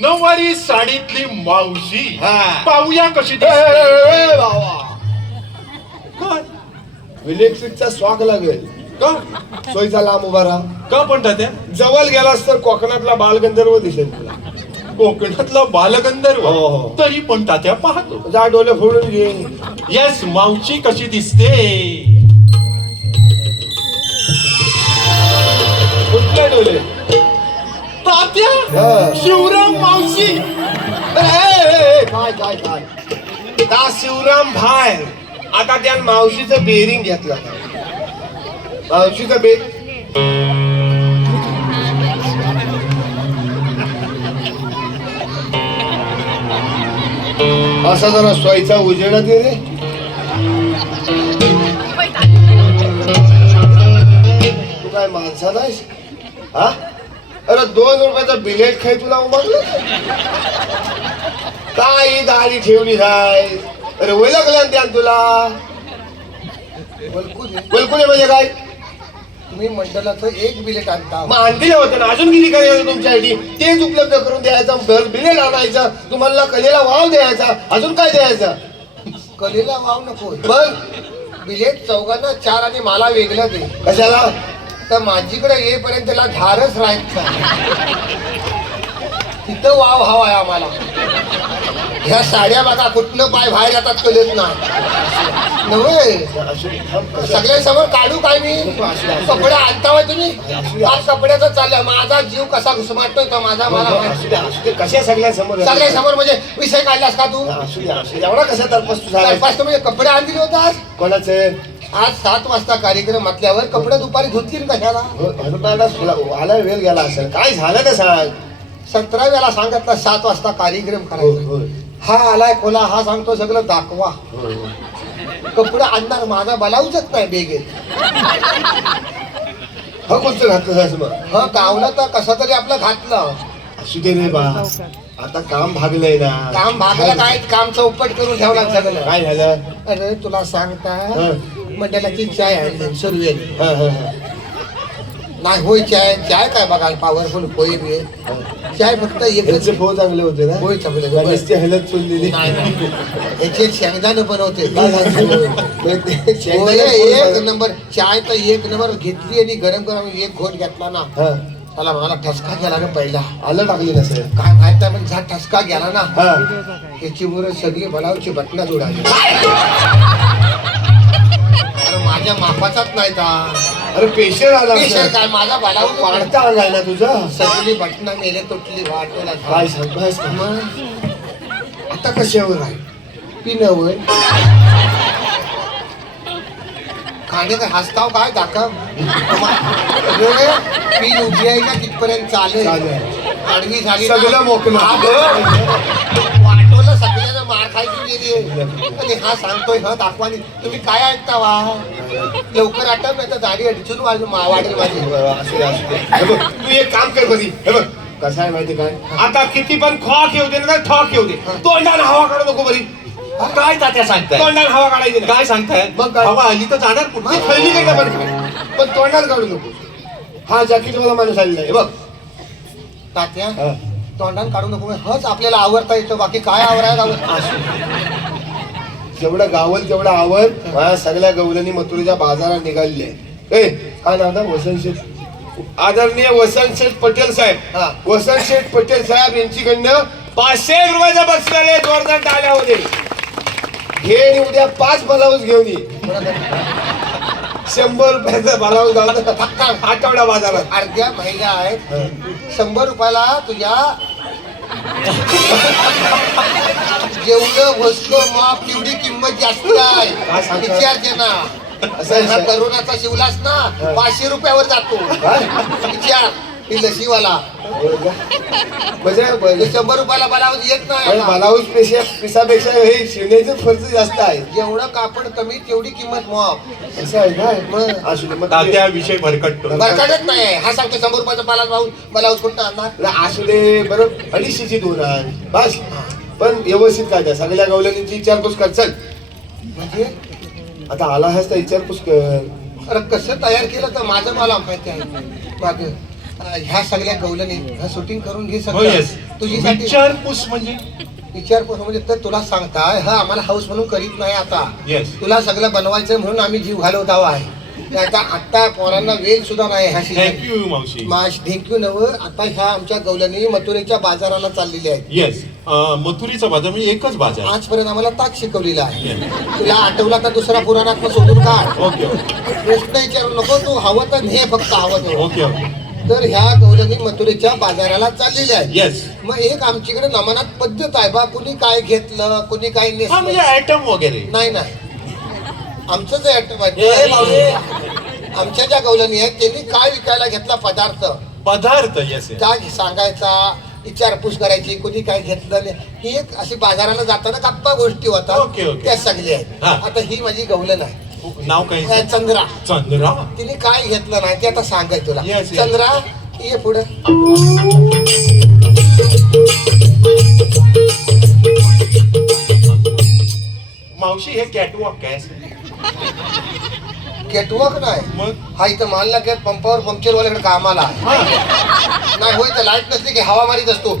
नऊवारी साडीतली मावशी पाहूया कशी इलेक्ट्रिकचा स्वाग लागेल का सोयीचा लांब उभा राहा का पण तात्या जवळ गेलास तर कोकणातला बालगंधर्व दिसेल तुला कोकणातला बालगंधर्व हो, हो. तरी पण तात्या पाहतो जा डोले फोडून घे यस मावशी कशी दिसते कुठले डोले तात्या हा. शिवराम मावशी काय काय काय का शिवराम भाय आता त्या मावशीचं बेरिंग घेतलं मावशीचं बेर असा जरा सोयीचा उजेडा दे रे तू काय माणसा नाहीस हा अरे 2 रुपयाचा बिलेट खाई तुला उमगलं काय दाढी ठेवली जाय अरे ओळखलं ना त्यान तुला बोलकुले म्हणजे काय तुम्ही मंडळाचं एक बिलेट आणता मग आणलेले होते ना अजून किती करायचं तुमच्यासाठी तेच उपलब्ध करून द्यायचं बिलेट आणायचं तुम्हाला कलेला वाव द्यायचा अजून काय द्यायचं कलेला वाव नको मग बिलेट चौघांना 4 आणि मला वेगळं दे कशाला तर माझीकडे येईपर्यंत त्याला धारच राहायचा तिथं वाव हवाय आम्हाला ह्या साड्या बघा कुठनं पाय बाहेर येतात कळत नाही नव्हे सगळ्यांसमोर काढू काय मी कपडे आणता तुम्ही आज कपड्याचं चाललं माझा जीव कसा घुसमाटतोय तो माझा मला कशा सगळ्या समोर सगळ्यासमोर म्हणजे विषय काढलास का तू एवढा कशा तरपास तू झाला म्हणजे कपडे आणले होते आज कोणाचे आज 7 वाजता कार्यक्रम म्हटल्यावर कपडे दुपारी धुततील कशाला आला वेळ गेला असेल काय झालं ना सांग 17 वेळा सांगितलं 7 वाजता कार्यक्रम करायचा हा आलाय खोला हा सांगतो सगळं दाखवा कपडे आणणार माझा बलावूच नाही बेगेत हा कोणतं घातलं मग हा गावला तर कसं तरी आपलं घातलं असू दे रे बा आता काम भागलंय ना काम भागलं काय काम चौपट करून ठेवला सगळं काय झालं अरे तुला सांगता मंडळाची चाय आणली सर्व नाही होय चाय चाय काय बघायला पॉवरफुल होईल रे चाय फक्त एकच भाऊ चांगले होते ना होय चांगले नुसती हलत चुनलेली नाही याचे शेंगदाणे बनवते एक नंबर चाय तर 1 नंबर घेतली आणि गरम गरम एक घोट घेतला ना त्याला मला ठसका गेला रे पहिला आलं टाकली नसेल काय माहित नाही पण जा ठसका गेला ना त्याची मुलं सगळी बलावची बटणा जोडाली अरे माझ्या मापाचाच नाही का अरे पेशंट आला पेशंट काय माझा बलाव वाढता आलाय ना तुझं सगळी बटणा मेले तुटली वाटोला काय सांगतायस आता कशावर आहे पिनवर खाण्याचं हसताव काय दाखव पी उभी आहे का तिथपर्यंत चालेल आडवी झाली सगळं मोकळं वाटोला सगळ्यांना मार खायची गेली आणि हा सांगतोय हा दाखवा तुम्ही काय ऐकता वा लवकर आठव नाही तर दाढी अडचून वाढेल माझी तू एक काम कर बरी हे बघ कसं आहे माहिती काय आता किती पण खॉक येऊ दे ना ठॉक येऊ दे तोंडाने हवा काढू नको बरी काय तात्या सांगताय तोंडाने हवा काढायची काय सांगताय मग काय? हवा आली तर जाणार कुठे खैली काय पण तोंडाने काढू नको हा जॅकेट मला माणूस आलेला आहे बघ तात्या तोंडाने काढू नको हच आपल्याला आवडता येतं बाकी काय आवडायला जेवढं गावल तेवढं आवड माझ्या सगळ्या गवलनी मथुरेच्या बाजारात निघालेली आहे काय नाव होतं वसंत शेठ आदरणीय वसंत शेठ पटेल साहेब वसंत शेठ पटेल साहेब यांच्याकडनं 500 रुपयाचा बक्षीस आले जोरदार टाळ्या होते हे आणि उद्या 5 ब्लाऊज घेऊन ये 100 रुपयाचा ब्लाऊज घालतो फक्त आठवडा बाजारात अर्ध्या महिला आहेत 100 रुपयाला तुझ्या जेवढं वस्तू माप तेवढी किंमत जास्त आहे विचारते ना असं करोनाचा शिवलास ना 500 रुपयावर जातो विचार ही लशीवाला म्हणजे 100 रुपयाला ब्लाऊज येत नाही ब्लाऊज पिसापेक्षा हे शिवण्याचे खर्च जास्त आहे जेवढं कापड कमी तेवढी किंमत माप असं आहे काय मग असू दे मग तात्या विषय भरकटतो भरकटत नाही हा सांगतो 100 रुपयाचा ब्लाऊज कुठं आणणार असू दे बरं 250ची 2 आहे बस पण व्यवस्थित काय त्या सगळ्या गवलनीची विचारपूस कर चल. म्हणजे आता आला आहेस तर विचारपूस कर. अरे कसं तयार केलं तर माझं मला माहिती आहे. माग ह्या सगळ्या गवलनी शूटिंग करून घे हो सगळं येस. तुझीसाठी विचारपूस म्हणजे विचारपूस म्हणजे तर तुला सांगताय हा आम्हाला हाऊस म्हणून करीत नाही आता. Yes. तुला सगळं बनवायचं म्हणून आम्ही जीव घालवत आहो आहे. ते आता पोरांना वेळ सुद्धा नाही ह्या थँक्यू मावशी. थँक्यू नव. आता ह्या आमच्या गवलनी मथुरेच्या बाजाराला चाललेल्या आहेत. येस. मथुरीचा बाजार म्हणजे एकच बाजार. आजपर्यंत आम्हाला ताक शिकवलेला आहे. तुला आठवला तर दुसरा पुराणात सोडून काढ. ओके प्रश्न विचारू नको तू हवं तर हे फक्त हवं तर. Okay okay. तर ह्या गवलनी मथुरेच्या बाजाराला चाललेल्या आहेत. येस. मग एक आमच्याकडे नमनात पद्धत आहे बा. कुणी काय घेतलं कुणी काय हा नेसलं. म्हणजे आयटम वगैरे. नाही नाही आमचं जे आयटम आहे आमच्या ज्या गवलनी आहेत त्यांनी काय विकायला घेतला पदार्थ. येस. त्या सांगायचा विचारपूस करायची कुणी काय घेतलं नाही. ही एक अशी बाजाराला जाताना गप्पा गोष्टी होतात. Okay, okay. त्या सगळ्या आहेत. हा. आता ही माझी गवलन आहे नाव काय? चंद्रा. चंद्रा. तिने काय घेतलं नाही ते आता सांगाय तुला. Yes, yes. चंद्रा ये पुढे. मावशी हे कॅटवॉक काय? केटवॉक नाही. मग हा इथं मानला की पंपावर पंक्चरवाल्याकडे कामाला आहे. हा. नाही होय तर लाईट नसली की हवा मारीत असतो.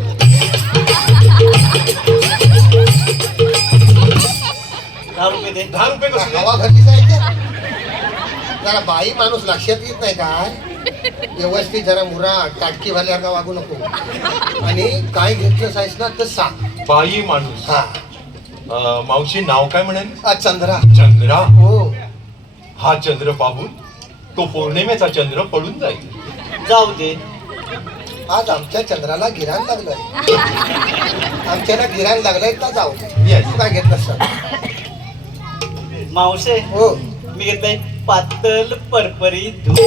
10 रुपये दे. 10 रुपये कसं हवा भरली जायची. जरा बाई माणूस लक्षात येत नाही काय. व्यवस्थित जरा मुरा टाटकी भरल्यासारखा वागू नको. आणि काय घेतलं सायस ना तर सांग. बाई माणूस. हा मावशी नाव काय म्हणाल? चंद्रा. चंद्रा. हो हा चंद्र पाहून तो पौर्णिमेचा चंद्र पडून जाईल. जाऊ दे. आज आमच्या चंद्राला गिराण लागलंय. आमच्याला गिराण लागलंय तर जाऊ दे. Yes. तू काय घेतलं सर? मावशे हो मी घेतलंय पातळ परपरी दूध.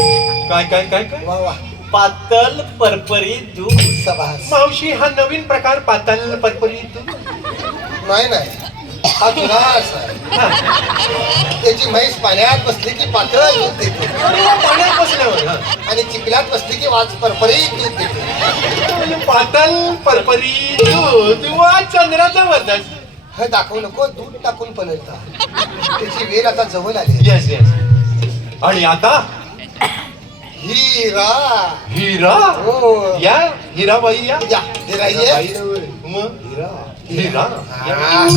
काय काय काय काय? वा वा पातळ परपरी दूध. सभास. मावशी हा नवीन प्रकार पातळ परपरी दूध. नाही नाही हा तुलाच आहे. त्याची म्हैस पाण्यात बसली की पातळ दूध देते पाण्यात बसल्यावर हा. आणि चिखलात बसली की वाज परपरीत दूध देते. पातळ परपरी दूध वा चंद्राचा वरदान. हे दाखवू नको. दूध टाकून पलळता. त्याची वेळ आता जवळ आली. Yes yes. आणि आता हिरा. हिरा. हो या हिराबाई या. या हिरा ये. मग हिरा. हा.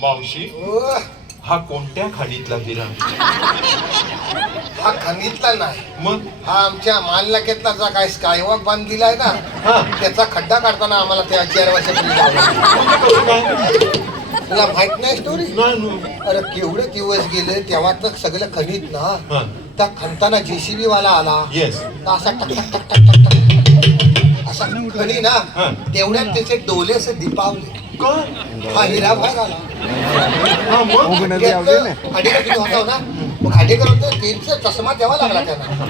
मावशी हो. हा कोणत्या खाणीतला हिरा? हा खंडीतला नाही. मग हा आमच्या मालनाक्यातला जो काय स्कायवॉक बांध दिलाय ना हा. त्याचा खड्डा काढताना आम्हाला त्या 4 वर्षापूर्वी लावला. म्हणजे कसं काय? तुला माहित नाही स्टोरी? नाही, नाही. अरे केवढे दिवस गेले तेव्हा तर सगळं खणीत ना. हा. त्या खणताना जेसीबी वाला आला. येस. तर असा टक टक टक टक टक टक असा खणी ना. हा. तेवढ्यात त्याचे डोले असे दिपावले. काय? हा हिरा बाहेर आला. हा, मग? खाडेकर किती होता ना. मग खाडेकर होतो त्यांचा चष्मा द्यावा लागला त्यांना.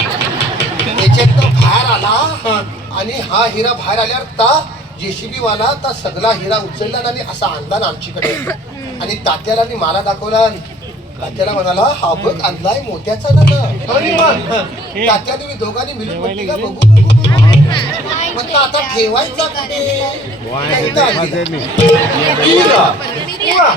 त्याच्यात तो बाहेर आला आणि हा हिरा बाहेर आल्यावर ता जेसीबी वाला ता सगळा हिरा उचलला आणि असा आणला ना आमच्याकडे. आणि तात्याला आणि मला दाखवला. तात्याला म्हणाला हा बघ आणलाय मोत्याचा ना. अरे वा. हा. तात्या तुम्ही दोघांनी मिळून म्हटली का बघू बघू म्हटलं आता ठेवायचा कुठे? हिरा. वा.